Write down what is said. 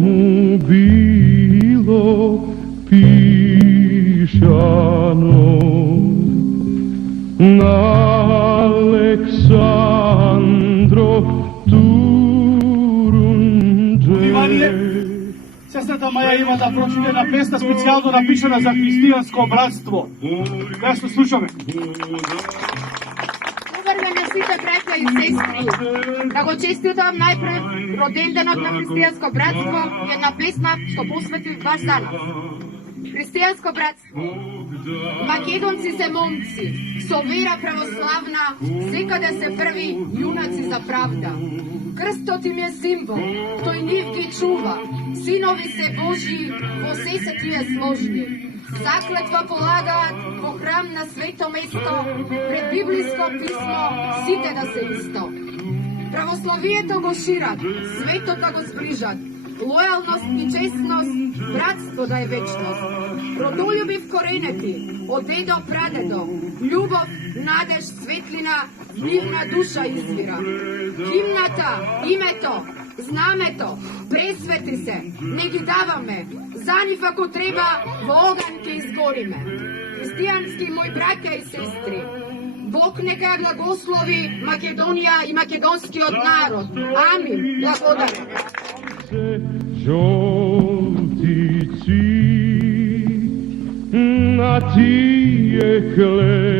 mu bilo pišano na Aleksandro Турунđe. Внимание! Сестрата Маја има да прочита една песна специјално напишана за христијанско братство. Која што слушаме? Добар ден на сите браќа и сестри. Да го честитам најпред роденденот на христијанско братство и една песна што посветив баш данас. Христијанско братство. Македонци се момци, со вера православна, секаде се први јунаци за правда. Крстот им е символ, тој нив ги чува. Синови се Божи, во се се тие сложни. Заклетва полагаат во храм на свето место, пред библиско писмо, сите да се исто. Православието го шират, светот да го зближат, лојалност и честност, братство да е вечност. Родолюбив коренети, од дедо прадедо, љубов, надеж, светлина, нивна душа извира. Химната, името, знамето, пресвети се, не ги даваме, за нив ако треба, во оган ќе изгориме. Христијански мои браќа и сестри, Бог нека ја благослови Македонија и македонскиот народ. Амин. Благодарам. Жолтици на тие хлеб